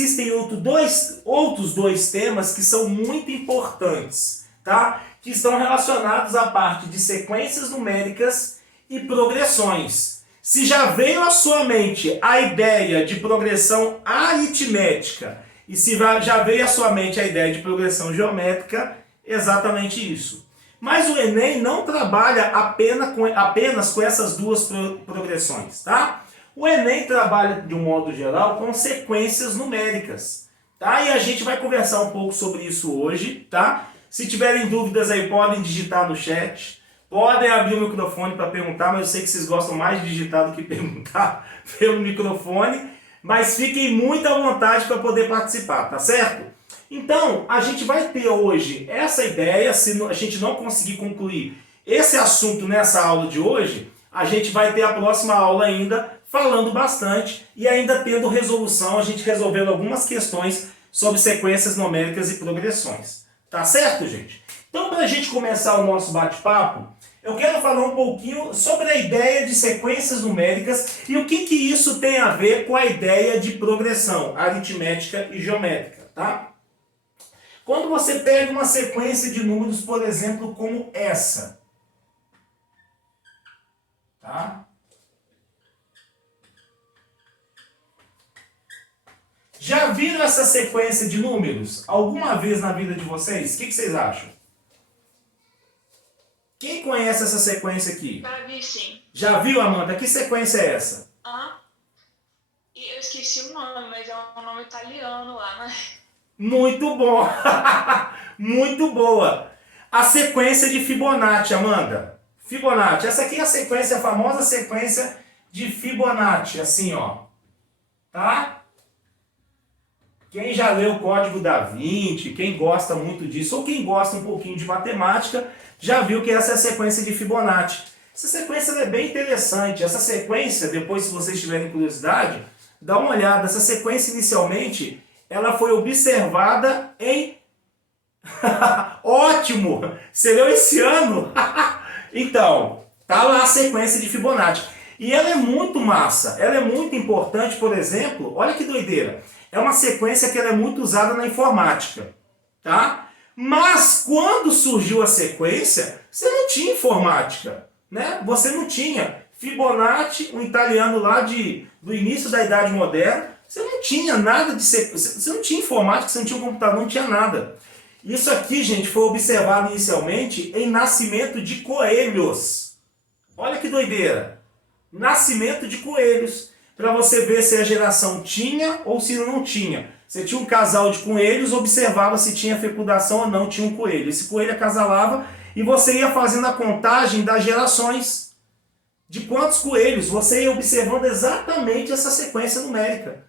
existem outros dois temas que são muito importantes, tá? Que estão relacionados à parte de sequências numéricas e progressões. Se já veio à sua mente a ideia de progressão aritmética e se já veio à sua mente a ideia de progressão geométrica, exatamente isso. Mas o Enem não trabalha apenas com essas duas progressões, tá? O Enem trabalha, de um modo geral, com sequências numéricas, tá? E a gente vai conversar um pouco sobre isso hoje, tá? Se tiverem dúvidas aí, podem digitar no chat, podem abrir o microfone para perguntar, mas eu sei que vocês gostam mais de digitar do que perguntar pelo microfone, mas fiquem muito à vontade para poder participar, tá certo? Então, a gente vai ter hoje essa ideia, se a gente não conseguir concluir esse assunto nessa aula de hoje, a gente vai ter a próxima aula ainda falando bastante e ainda tendo resolução, a gente resolvendo algumas questões sobre sequências numéricas e progressões. Tá certo, gente? Então, para a gente começar o nosso bate-papo, eu quero falar um pouquinho sobre a ideia de sequências numéricas e o que isso tem a ver com a ideia de progressão aritmética e geométrica, tá? Quando você pega uma sequência de números, por exemplo, como essa, tá? Já viram essa sequência de números alguma vez na vida de vocês? O que vocês acham? Quem conhece essa sequência aqui? Já vi, sim. Já viu, Amanda? Que sequência é essa? E eu esqueci o nome, mas é um nome italiano lá, né? Muito bom! Muito boa! A sequência de Fibonacci, Amanda. Fibonacci. Essa aqui é a sequência, a famosa sequência de Fibonacci, assim, ó. Tá? Quem já leu o Código da Vinci, quem gosta muito disso, ou quem gosta um pouquinho de matemática, já viu que essa é a sequência de Fibonacci. Essa sequência é bem interessante. Essa sequência, depois se vocês tiverem curiosidade, dá uma olhada. Essa sequência inicialmente, ela foi observada em... Ótimo! Você leu esse ano? Então, tá lá a sequência de Fibonacci. E ela é muito massa, ela é muito importante, por exemplo, olha que doideira. É uma sequência que ela é muito usada na informática, tá? Mas quando surgiu a sequência, você não tinha informática, né? Você não tinha Fibonacci, um italiano lá do início da Idade Moderna, você não tinha nada de sequência, você não tinha informática, você não tinha um computador, não tinha nada. Isso aqui, gente, foi observado inicialmente em nascimento de coelhos. Olha que doideira. Nascimento de coelhos, para você ver se a geração tinha ou se não tinha. Você tinha um casal de coelhos, observava se tinha fecundação ou não tinha um coelho. Esse coelho acasalava e você ia fazendo a contagem das gerações. De quantos coelhos? Você ia observando exatamente essa sequência numérica.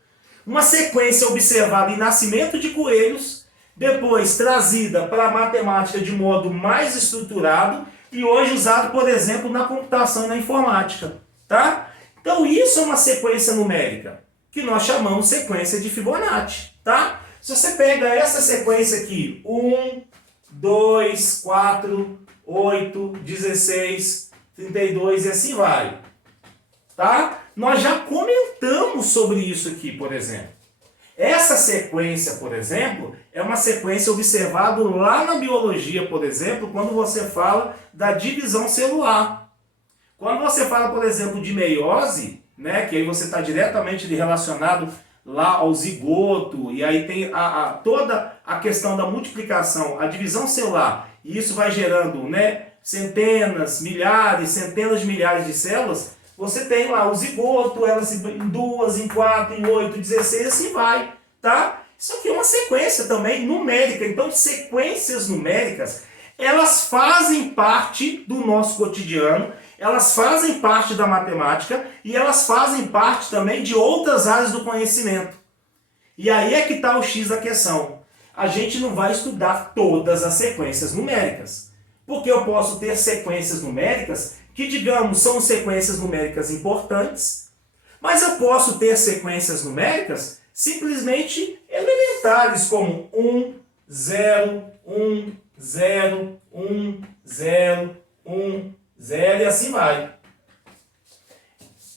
Uma sequência observada em nascimento de coelhos, depois trazida para a matemática de modo mais estruturado e hoje usado, por exemplo, na computação e na informática. Tá? Então isso é uma sequência numérica, que nós chamamos sequência de Fibonacci. Tá? Se você pega essa sequência aqui, 1, 2, 4, 8, 16, 32 e assim vai. Tá? Nós já comentamos sobre isso aqui, por exemplo. Essa sequência, por exemplo, é uma sequência observada lá na biologia, por exemplo, quando você fala da divisão celular. Quando você fala, por exemplo, de meiose, né, que aí você está diretamente relacionado lá ao zigoto, e aí tem toda a questão da multiplicação, a divisão celular, e isso vai gerando, né, centenas, milhares, centenas de milhares de células, você tem lá o zigoto, elas em 2, em 4, em 8, 16, assim vai, tá? Isso aqui é uma sequência também numérica, então sequências numéricas, elas fazem parte do nosso cotidiano, elas fazem parte da matemática e elas fazem parte também de outras áreas do conhecimento. E aí é que está o X da questão. A gente não vai estudar todas as sequências numéricas. Porque eu posso ter sequências numéricas que, digamos, são sequências numéricas importantes, mas eu posso ter sequências numéricas simplesmente elementares, como 1, 0, 1, 0, 1, 0, 1, 0 e assim vai.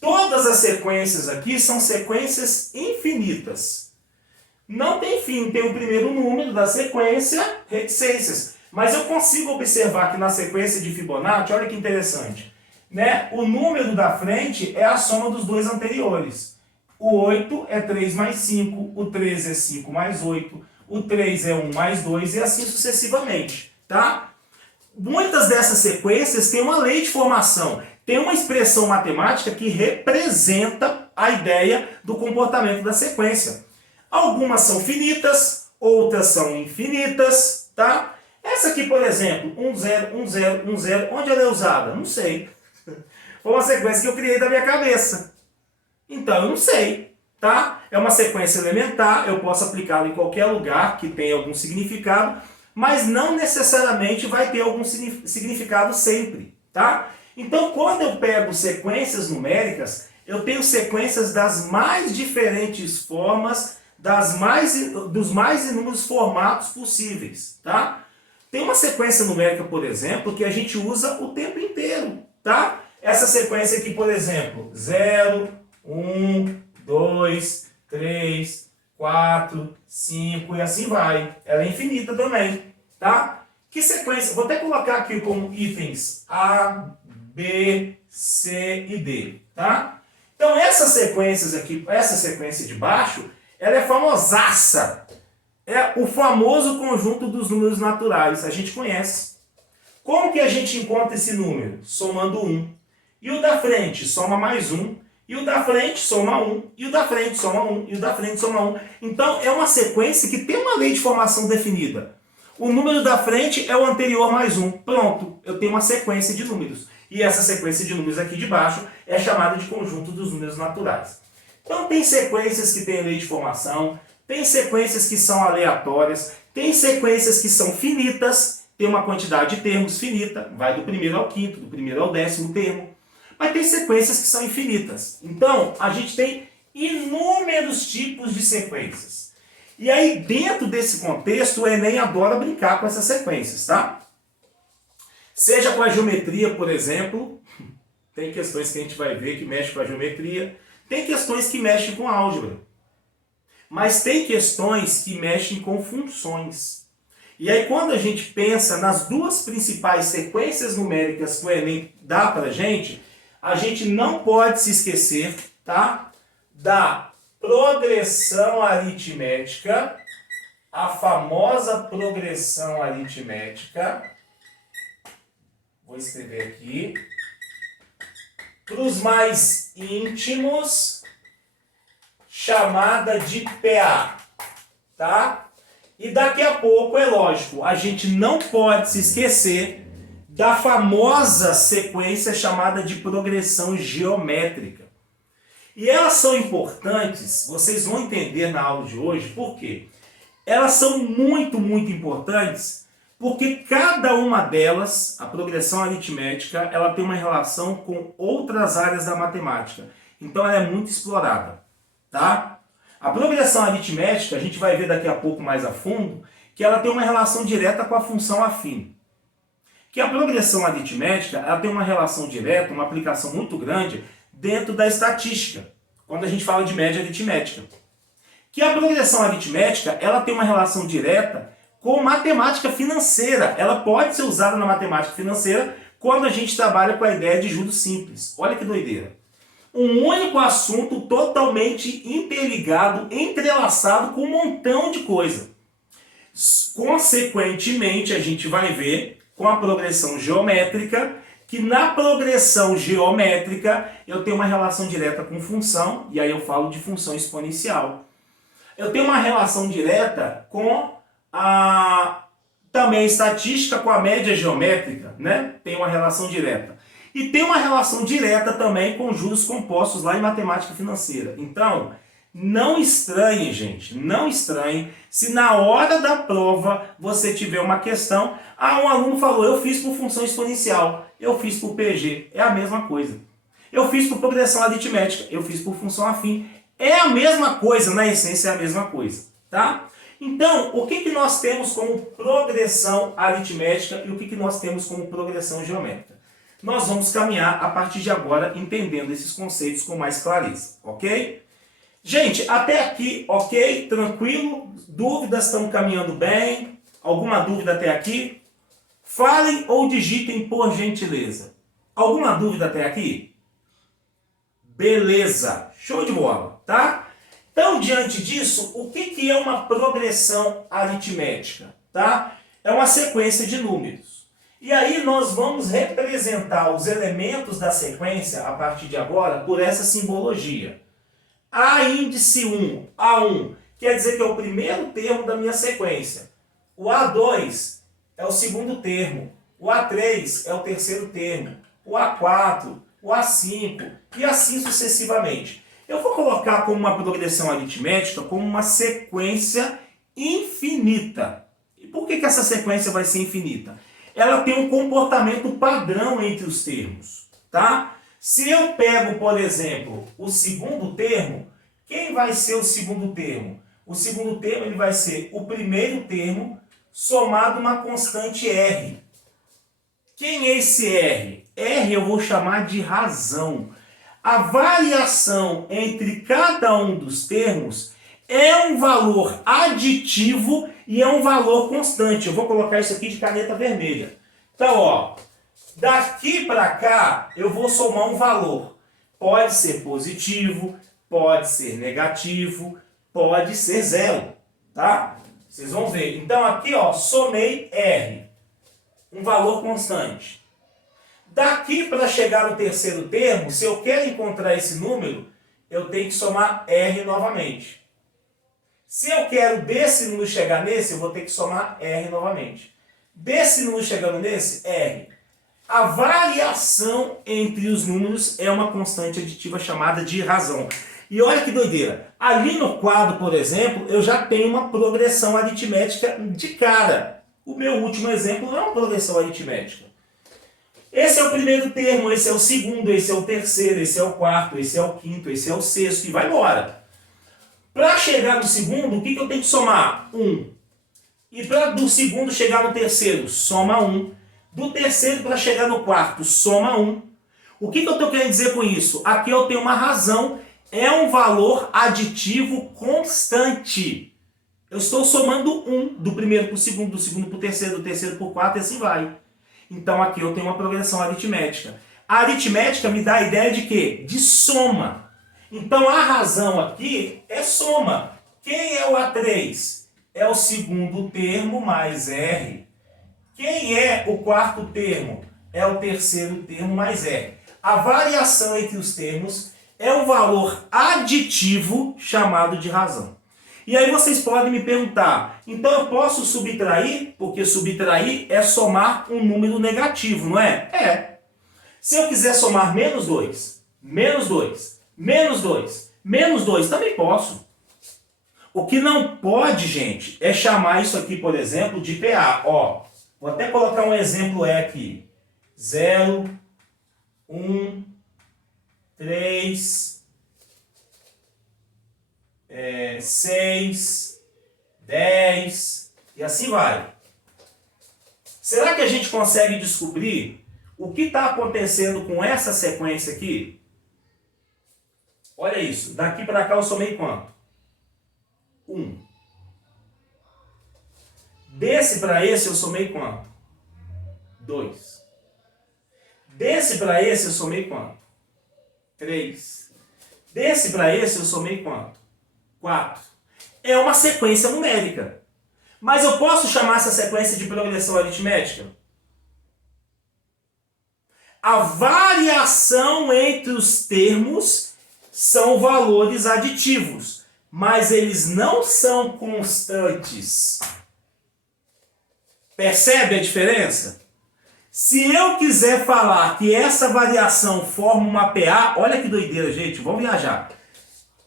Todas as sequências aqui são sequências infinitas. Não tem fim, tem o primeiro número da sequência, reticências. Mas eu consigo observar que na sequência de Fibonacci, olha que interessante, né? O número da frente é a soma dos dois anteriores. O 8 é 3 mais 5, o 13 é 5 mais 8, o 3 é 1 mais 2 e assim sucessivamente, tá? Muitas dessas sequências têm uma lei de formação, tem uma expressão matemática que representa a ideia do comportamento da sequência. Algumas são finitas, outras são infinitas, tá? Essa aqui, por exemplo, 1, 0, 1, 0, 1, 0, onde ela é usada? Não sei. Foi uma sequência que eu criei da minha cabeça. Então, eu não sei, tá? É uma sequência elementar, eu posso aplicá-la em qualquer lugar que tenha algum significado, mas não necessariamente vai ter algum significado sempre, tá? Então, quando eu pego sequências numéricas, eu tenho sequências das mais diferentes formas, dos mais inúmeros formatos possíveis, tá? Tem uma sequência numérica, por exemplo, que a gente usa o tempo inteiro, tá? Essa sequência aqui, por exemplo, 0, 1, 2, 3, 4, 5 e assim vai. Ela é infinita também, tá? Que sequência? Vou até colocar aqui como itens A, B, C e D, tá? Então essas sequências aqui, essa sequência de baixo, ela é famosaça. É o famoso conjunto dos números naturais, a gente conhece. Como que a gente encontra esse número? Somando 1. E o da frente soma mais 1. E o da frente soma 1. E o da frente soma 1. E o da frente soma 1. Então é uma sequência que tem uma lei de formação definida. O número da frente é o anterior mais 1. Pronto, eu tenho uma sequência de números. E essa sequência de números aqui de baixo é chamada de conjunto dos números naturais. Então tem sequências que têm lei de formação, tem sequências que são aleatórias, tem sequências que são finitas, tem uma quantidade de termos finita, vai do primeiro ao quinto, do primeiro ao 10º termo. Mas tem sequências que são infinitas. Então, a gente tem inúmeros tipos de sequências. E aí, dentro desse contexto, o Enem adora brincar com essas sequências, tá? Seja com a geometria, por exemplo, tem questões que a gente vai ver que mexem com a geometria, tem questões que mexem com a álgebra. Mas tem questões que mexem com funções. E aí quando a gente pensa nas duas principais sequências numéricas que o Enem dá pra gente, a gente não pode se esquecer, tá? Da progressão aritmética, a famosa progressão aritmética. Vou escrever aqui. Para os mais íntimos, chamada de PA, tá? E daqui a pouco, é lógico, a gente não pode se esquecer da famosa sequência chamada de progressão geométrica. E elas são importantes, vocês vão entender na aula de hoje, por quê? Elas são muito, muito importantes, porque cada uma delas, a progressão aritmética, ela tem uma relação com outras áreas da matemática. Então ela é muito explorada. Tá? A progressão aritmética, a gente vai ver daqui a pouco mais a fundo, que ela tem uma relação direta com a função afim. Que a progressão aritmética, ela tem uma relação direta, uma aplicação muito grande dentro da estatística, quando a gente fala de média aritmética. Que a progressão aritmética, ela tem uma relação direta com matemática financeira. Ela pode ser usada na matemática financeira quando a gente trabalha com a ideia de juros simples. Olha que doideira. Um único assunto totalmente interligado, entrelaçado com um montão de coisa. Consequentemente, a gente vai ver com a progressão geométrica, que na progressão geométrica eu tenho uma relação direta com função, e aí eu falo de função exponencial. Eu tenho uma relação direta com também estatística, com a média geométrica, né? Tem uma relação direta. E tem uma relação direta também com juros compostos lá em matemática financeira. Então, não estranhe, gente, não estranhe se na hora da prova você tiver uma questão, um aluno falou, eu fiz por função exponencial, eu fiz por PG, é a mesma coisa. Eu fiz por progressão aritmética, eu fiz por função afim, é a mesma coisa, na essência é a mesma coisa, tá? Então, o que nós temos como progressão aritmética e o que nós temos como progressão geométrica? Nós vamos caminhar a partir de agora entendendo esses conceitos com mais clareza, ok? Gente, até aqui, ok? Tranquilo? Dúvidas estão caminhando bem? Alguma dúvida até aqui? Falem ou digitem por gentileza. Alguma dúvida até aqui? Beleza, show de bola, tá? Então, diante disso, o que é uma progressão aritmética? Tá? É uma sequência de números. E aí nós vamos representar os elementos da sequência, a partir de agora, por essa simbologia. A índice 1, A1, quer dizer que é o primeiro termo da minha sequência. O A2 é o segundo termo. O A3 é o terceiro termo. O A4, o A5 e assim sucessivamente. Eu vou colocar como uma progressão aritmética como uma sequência infinita. E por que essa sequência vai ser infinita? Ela tem um comportamento padrão entre os termos, tá? Se eu pego, por exemplo, o segundo termo, quem vai ser o segundo termo? O segundo termo ele vai ser o primeiro termo somado uma constante R. Quem é esse R? R eu vou chamar de razão. A variação entre cada um dos termos é um valor aditivo e é um valor constante. Eu vou colocar isso aqui de caneta vermelha. Então, ó, daqui para cá eu vou somar um valor. Pode ser positivo, pode ser negativo, pode ser zero, tá? Vocês vão ver. Então aqui, ó, somei R, um valor constante. Daqui para chegar no terceiro termo, se eu quero encontrar esse número, eu tenho que somar R novamente. Se eu quero desse número chegar nesse, eu vou ter que somar R novamente. Desse número chegando nesse, R. A variação entre os números é uma constante aditiva chamada de razão. E olha que doideira. Ali no quadro, por exemplo, eu já tenho uma progressão aritmética de cara. O meu último exemplo não é uma progressão aritmética. Esse é o primeiro termo, esse é o segundo, esse é o terceiro, esse é o quarto, esse é o quinto, esse é o sexto e vai embora. Para chegar no segundo, o que eu tenho que somar? 1. E para do segundo chegar no terceiro, soma 1. Do terceiro para chegar no quarto, soma 1. O que eu estou querendo dizer com isso? Aqui eu tenho uma razão, é um valor aditivo constante. Eu estou somando 1 do primeiro para o segundo, do segundo para o terceiro, do terceiro para o quarto e assim vai. Então aqui eu tenho uma progressão aritmética. A aritmética me dá a ideia de quê? De soma. Então a razão aqui é soma. Quem é o A3? É o segundo termo mais R. Quem é o quarto termo? É o terceiro termo mais R. A variação entre os termos é um valor aditivo chamado de razão. E aí vocês podem me perguntar, então eu posso subtrair? Porque subtrair é somar um número negativo, não é? É. Se eu quiser somar menos 2, menos 2, menos 2, menos 2, também posso. O que não pode, gente, é chamar isso aqui, por exemplo, de PA. Ó, vou até colocar um exemplo aqui. 0, 1, 3... 6, 10 e assim vai. Será que a gente consegue descobrir o que está acontecendo com essa sequência aqui? Olha isso, daqui para cá eu somei quanto? 1. Desse para esse eu somei quanto? 2. Desse para esse eu somei quanto? 3. Desse para esse eu somei quanto? 4. É uma sequência numérica. Mas eu posso chamar essa sequência de progressão aritmética? A variação entre os termos são valores aditivos, mas eles não são constantes. Percebe a diferença? Se eu quiser falar que essa variação forma uma PA, olha que doideira, gente, vamos viajar.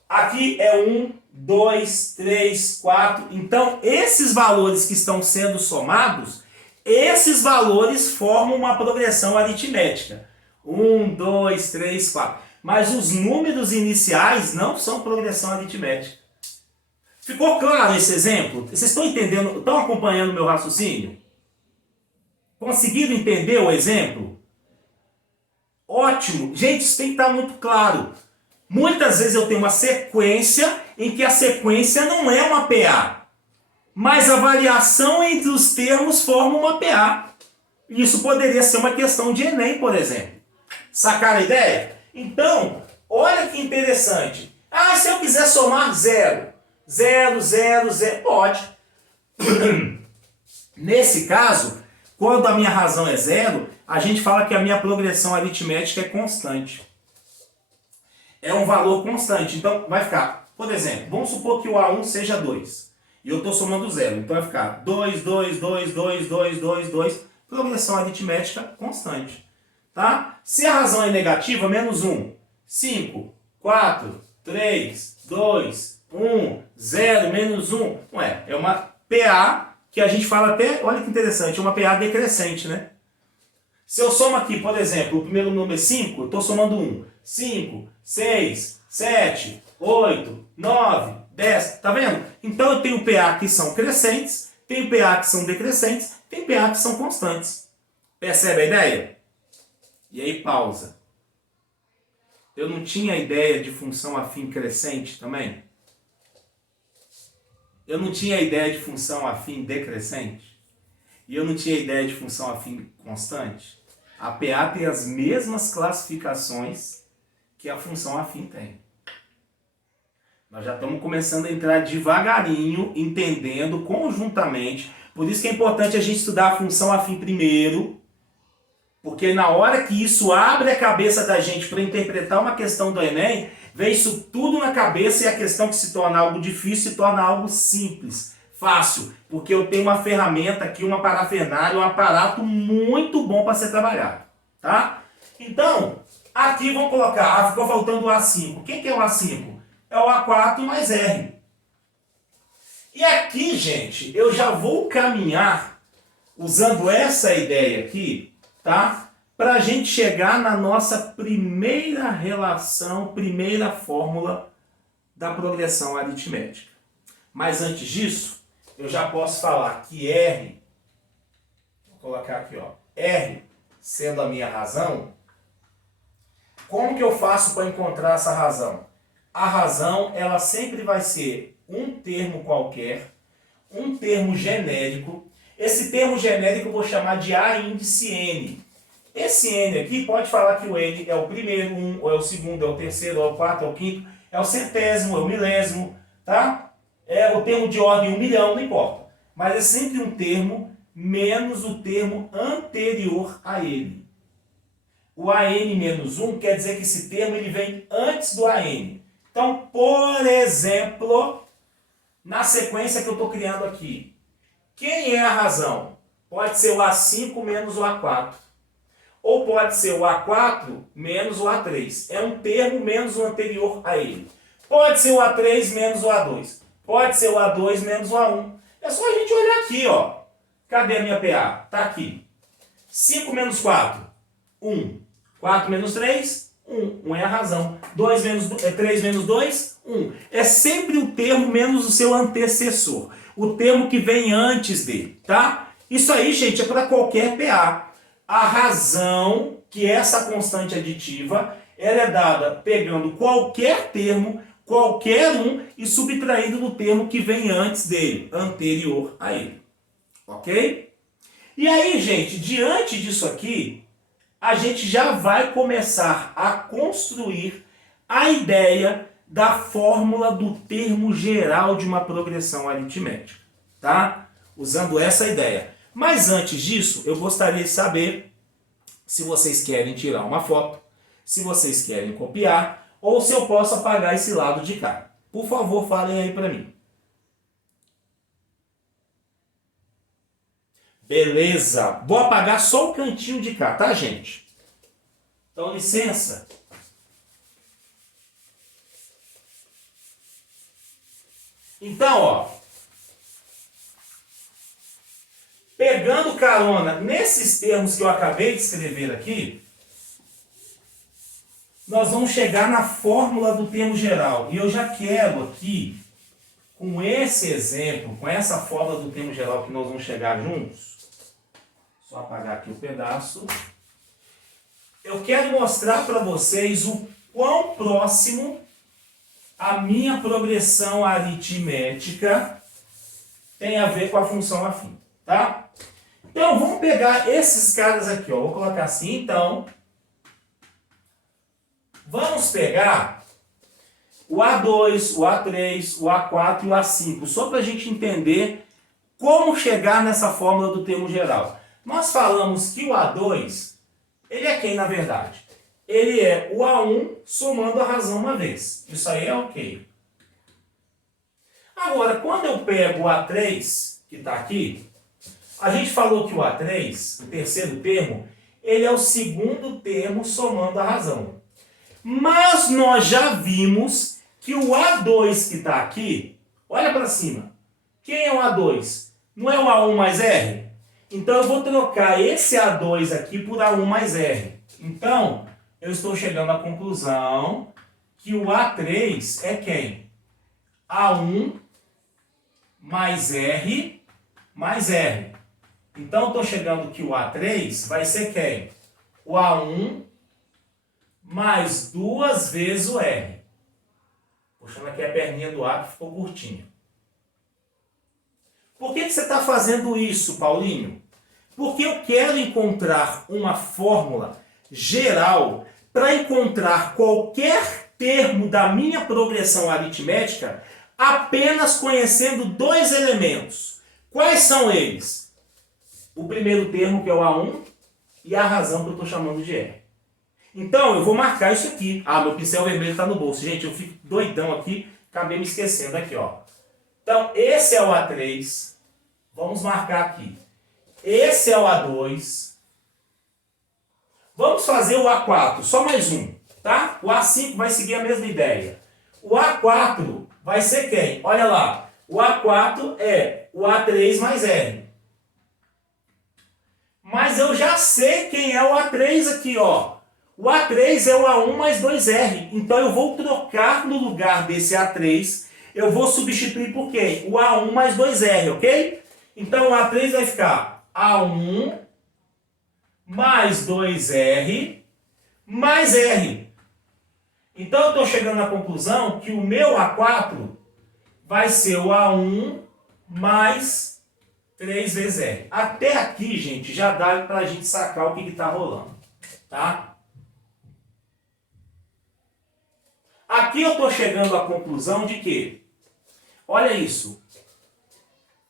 Aqui é 1, 2, 3, 4. Então, esses valores que estão sendo somados, esses valores formam uma progressão aritmética. 1, 2, 3, 4. Mas os números iniciais não são progressão aritmética. Ficou claro esse exemplo? Vocês estão entendendo? Estão acompanhando o meu raciocínio? Conseguiram entender o exemplo? Ótimo! Gente, isso tem que estar muito claro. Muitas vezes eu tenho uma sequência em que a sequência não é uma PA, mas a variação entre os termos forma uma PA. Isso poderia ser uma questão de Enem, por exemplo. Sacaram a ideia? Então, olha que interessante. Ah, se eu quiser somar 0, 0, 0, 0, pode. Nesse caso, quando a minha razão é 0, a gente fala que a minha progressão aritmética é constante. É um valor constante. Então, vai ficar, por exemplo, vamos supor que o A1 seja 2. E eu estou somando 0. Então, vai ficar 2, 2, 2, 2, 2, 2, 2. Progressão aritmética constante. Tá? Se a razão é negativa, menos 1. 5, 4, 3, 2, 1, 0, menos 1. Ué, é uma PA que a gente fala até, olha que interessante, é uma PA decrescente, né? Se eu somo aqui, por exemplo, o primeiro número é 5, eu estou somando 1. 5, 6, 7, 8, 9, 10. Tá vendo? Então eu tenho PA que são crescentes, tenho PA que são decrescentes, tem PA que são constantes. Percebe a ideia? E aí pausa. Eu não tinha ideia de função afim crescente também? Eu não tinha ideia de função afim decrescente? E eu não tinha ideia de função afim constante? A PA tem as mesmas classificações que a função afim tem. Nós já estamos começando a entrar devagarinho, entendendo conjuntamente. Por isso que é importante a gente estudar a função afim primeiro, porque na hora que isso abre a cabeça da gente para interpretar uma questão do Enem, vem isso tudo na cabeça e a questão que se torna algo difícil se torna algo simples, fácil, porque eu tenho uma ferramenta aqui, uma parafernália, um aparato muito bom para ser trabalhado, tá? Então, aqui vamos colocar, ficou faltando o A5. Quem que é o A5? É o A4 mais R. E aqui, gente, eu já vou caminhar usando essa ideia aqui, tá? Para a gente chegar na nossa primeira relação, primeira fórmula da progressão aritmética. Mas antes disso, eu já posso falar que R, vou colocar aqui, ó, R sendo a minha razão, como que eu faço para encontrar essa razão? A razão, ela sempre vai ser um termo qualquer, um termo genérico. Esse termo genérico eu vou chamar de A índice N. Esse N aqui pode falar que o N é o primeiro, ou é o segundo, é o terceiro, é o quarto, é o quinto, é o centésimo, é o milésimo, tá? É o termo de ordem 1 milhão, não importa. Mas é sempre um termo menos o termo anterior a ele. O AN menos 1 quer dizer que esse termo ele vem antes do AN. Então, por exemplo, na sequência que eu estou criando aqui, quem é a razão? Pode ser o A5 menos o A4. Ou pode ser o A4 menos o A3. É um termo menos o anterior a ele. Pode ser o A3 menos o A2. Pode ser o A2 menos o A1. É só a gente olhar aqui, ó. Cadê a minha PA? Está aqui. 5 menos 4, 1. 4 menos 3, 1. 1 é a razão. 3 menos 2, 1. É sempre o termo menos o seu antecessor. O termo que vem antes dele, tá? Isso aí, gente, é para qualquer PA. A razão, que é essa constante aditiva, ela é dada pegando qualquer termo, qualquer um, e subtraindo do termo que vem antes dele, anterior a ele. Ok? E aí, gente, diante disso aqui, a gente já vai começar a construir a ideia da fórmula do termo geral de uma progressão aritmética, tá? Usando essa ideia. Mas antes disso, eu gostaria de saber se vocês querem tirar uma foto, se vocês querem copiar, ou se eu posso apagar esse lado de cá. Por favor, falem aí para mim. Beleza, vou apagar só o cantinho de cá, tá, gente? Então, licença. Então, ó, pegando carona nesses termos que eu acabei de escrever aqui, nós vamos chegar na fórmula do termo geral. E eu já quero aqui, com esse exemplo, com essa fórmula do termo geral que nós vamos chegar juntos, só apagar aqui o pedaço. Eu quero mostrar para vocês quão próximo a minha progressão aritmética tem a ver com a função afim, tá? Então, vamos pegar esses caras aqui, ó. Vou colocar assim, então. Vamos pegar o A2, o A3, o A4 e o A5, só para a gente entender como chegar nessa fórmula do termo geral. Nós falamos que o A2, ele é quem na verdade? Ele é o A1 somando a razão uma vez. Isso aí é ok. Agora, quando eu pego o A3, que está aqui, a gente falou que o A3, o terceiro termo, ele é o segundo termo somando a razão. Mas nós já vimos que o A2 que está aqui, olha para cima. Quem é o A2? Não é o A1 mais R? Então eu vou trocar esse A2 aqui por A1 mais R. Então, eu estou chegando à conclusão que o A3 é quem? A1 mais R mais R. Então, eu estou chegando que o A3 vai ser quem? O A1 mais duas vezes o R. Puxando aqui a perninha do A que ficou curtinha. Por que você está fazendo isso, Paulinho? Porque eu quero encontrar uma fórmula geral para encontrar qualquer termo da minha progressão aritmética apenas conhecendo dois elementos. Quais são eles? O primeiro termo, que é o A1, e a razão que eu estou chamando de R. Então, eu vou marcar isso aqui. Ah, meu pincel vermelho está no bolso. Gente, eu fico doidão aqui, acabei me esquecendo aqui, ó. Então, esse é o A3. Vamos marcar aqui. Esse é o A2. Vamos fazer o A4, só mais um, tá? O A5 vai seguir a mesma ideia. O A4 vai ser quem? Olha lá. O A4 é o A3 mais R. Mas eu já sei quem é o A3 aqui, ó. O A3 é o A1 mais 2R. Então eu vou trocar no lugar desse A3, eu vou substituir por quem? O A1 mais 2R, ok? Então o A3 vai ficar A1 mais 2R mais R. Então eu estou chegando à conclusão que o meu A4 vai ser o A1 mais 3 vezes R. Até aqui, gente, já dá para a gente sacar o que está rolando, tá? Aqui eu estou chegando à conclusão de que, olha isso,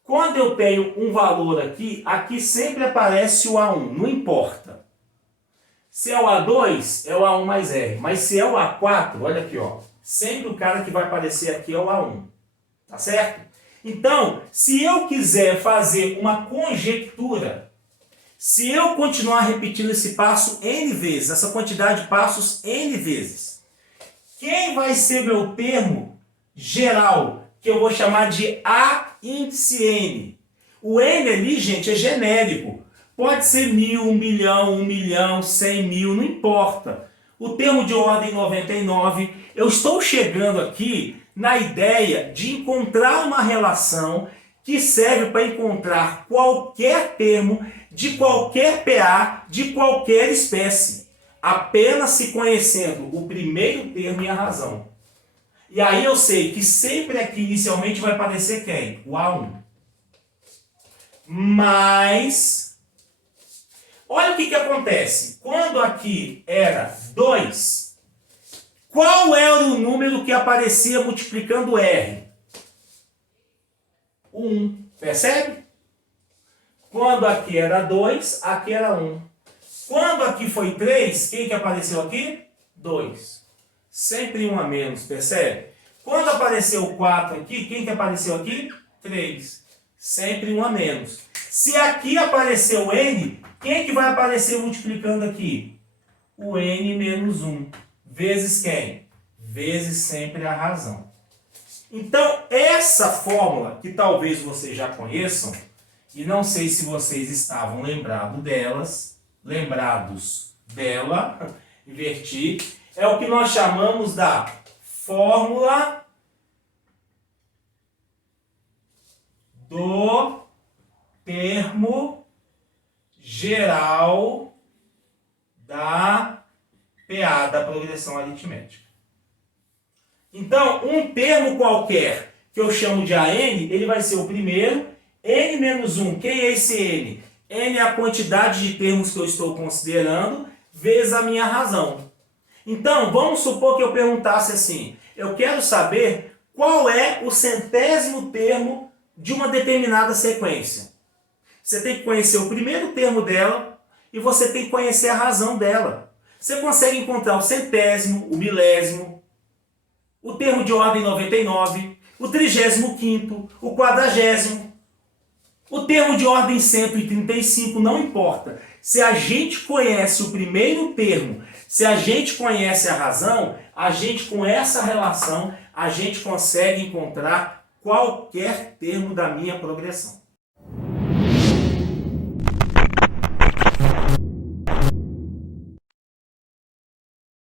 quando eu tenho um valor aqui, aqui sempre aparece o A1, não importa. Se é o A2, é o A1 mais R, mas se é o A4, olha aqui, ó, sempre o cara que vai aparecer aqui é o A1, tá certo? Então, se eu quiser fazer uma conjectura, se eu continuar repetindo esse passo N vezes, essa quantidade de passos N vezes, quem vai ser meu termo geral, que eu vou chamar de A índice N? O N ali, gente, é genérico. Pode ser 1000, 1 milhão, 100 mil, não importa. O termo de ordem 99, eu estou chegando aqui na ideia de encontrar uma relação que serve para encontrar qualquer termo de qualquer PA de qualquer espécie, apenas se conhecendo o primeiro termo e a razão. E aí eu sei que sempre aqui inicialmente vai aparecer quem? O A1. Mas, olha o que acontece. Quando aqui era 2, qual era o número que aparecia multiplicando R? 1. Percebe? Quando aqui era 2, aqui era 1. Quando aqui foi 3, quem que apareceu aqui? 2. Sempre um a menos, percebe? Quando apareceu 4 aqui, quem que apareceu aqui? 3. Sempre um a menos. Se aqui apareceu N, quem que vai aparecer multiplicando aqui? O N menos 1. Vezes quem? Vezes sempre a razão. Então, essa fórmula, que talvez vocês já conheçam, e não sei se vocês estavam lembrados dela, inverti, é o que nós chamamos da fórmula do termo geral da PA da progressão aritmética. Então, um termo qualquer que eu chamo de AN, ele vai ser o primeiro, N menos 1. Quem é esse N? N é a quantidade de termos que eu estou considerando, vezes a minha razão. Então, vamos supor que eu perguntasse assim, eu quero saber qual é o centésimo termo de uma determinada sequência. Você tem que conhecer o primeiro termo dela e você tem que conhecer a razão dela. Você consegue encontrar o centésimo, o milésimo, o termo de ordem 99, o 35º, o 40º, o termo de ordem 135, não importa. Se a gente conhece o primeiro termo, se a gente conhece a razão, a gente com essa relação, a gente consegue encontrar qualquer termo da minha progressão.